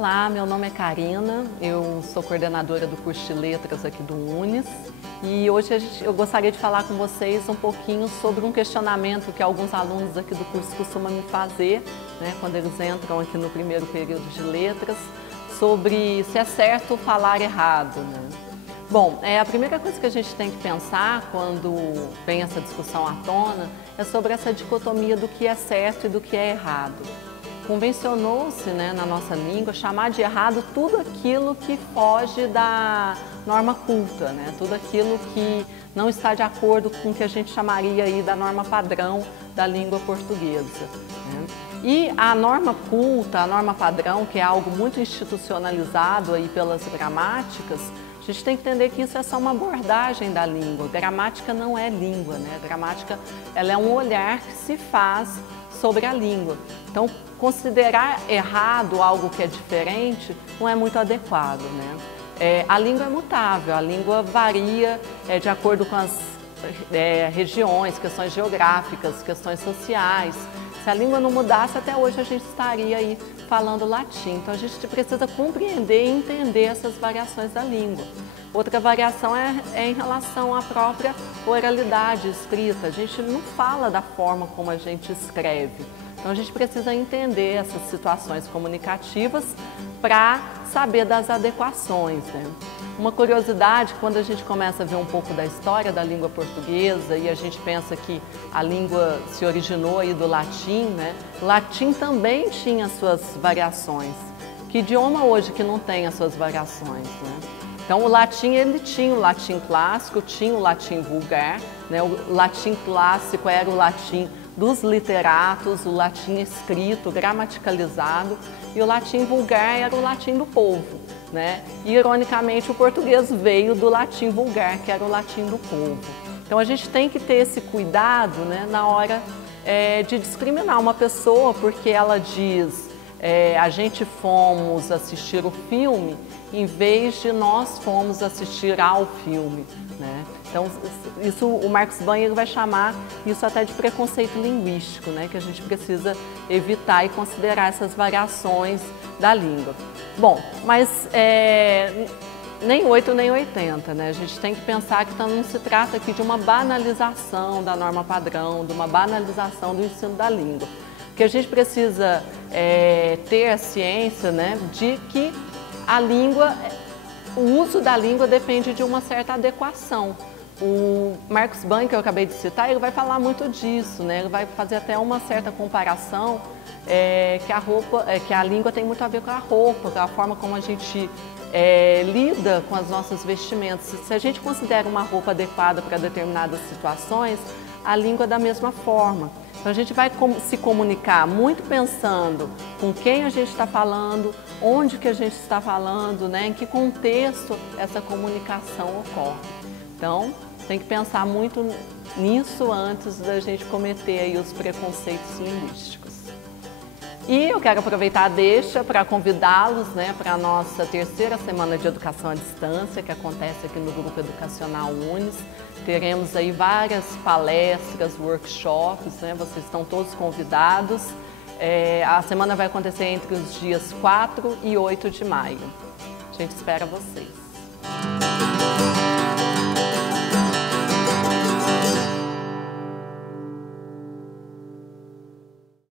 Olá, meu nome é Karina, eu sou coordenadora do curso de Letras aqui do UNES e hoje eu gostaria de falar com vocês um pouquinho sobre um questionamento que alguns alunos aqui do curso costumam me fazer, né, quando eles entram aqui no primeiro período de Letras, sobre se é certo falar errado, né? Bom, a primeira coisa que a gente tem que pensar quando vem essa discussão à tona é sobre essa dicotomia do que é certo e do que é errado. Convencionou-se, né, na nossa língua, chamar de errado tudo aquilo que foge da norma culta, né? Tudo aquilo que não está de acordo com o que a gente chamaria aí da norma padrão da língua portuguesa, né? E a norma culta, a norma padrão, que é algo muito institucionalizado aí pelas gramáticas, a gente tem que entender que isso é só uma abordagem da língua. Gramática não é língua, né? Gramática, ela é um olhar que se faz sobre a língua. Então, considerar errado algo que é diferente não é muito adequado, né? A língua é mutável, a língua varia de acordo com as regiões, questões geográficas, questões sociais. Se a língua não mudasse, até hoje a gente estaria aí falando latim. Então a gente precisa compreender e entender essas variações da língua. Outra variação é em relação à própria oralidade escrita. A gente não fala da forma como a gente escreve. Então a gente precisa entender essas situações comunicativas para saber das adequações, né? Uma curiosidade, quando a gente começa a ver um pouco da história da língua portuguesa e a gente pensa que a língua se originou aí do latim, né? O latim também tinha suas variações. Que idioma hoje que não tem as suas variações, né? Então o latim, ele tinha o latim clássico, tinha o latim vulgar, né? O latim clássico era o latim dos literatos, o latim escrito, gramaticalizado, e o latim vulgar era o latim do povo, né? E, ironicamente, o português veio do latim vulgar, que era o latim do povo. Então a gente tem que ter esse cuidado, né, na hora de discriminar uma pessoa porque ela diz a gente fomos assistir o filme em vez de nós fomos assistir ao filme, né? Então, isso o Marcos Banha vai chamar isso até de preconceito linguístico, né? Que a gente precisa evitar e considerar essas variações da língua. Bom, mas nem 8 nem 80, né? A gente tem que pensar que não se trata aqui de uma banalização da norma padrão, de uma banalização do ensino da língua. Que a gente precisa ter a ciência, né, de que a língua, o uso da língua depende de uma certa adequação. O Marcos Banha, que eu acabei de citar, ele vai falar muito disso, né? Ele vai fazer até uma certa comparação que a língua tem muito a ver com a roupa, com a forma como a gente lida com as nossas vestimentas. Se a gente considera uma roupa adequada para determinadas situações, a língua é da mesma forma. Então a gente vai se comunicar muito pensando com quem a gente está falando, onde que a gente está falando, né? Em que contexto essa comunicação ocorre. Então tem que pensar muito nisso antes da gente cometer aí os preconceitos linguísticos. E eu quero aproveitar a deixa para convidá-los, né, para a nossa terceira semana de educação à distância, que acontece aqui no Grupo Educacional UNES. Teremos aí várias palestras, workshops, né, vocês estão todos convidados. A semana vai acontecer entre os dias 4 e 8 de maio. A gente espera vocês.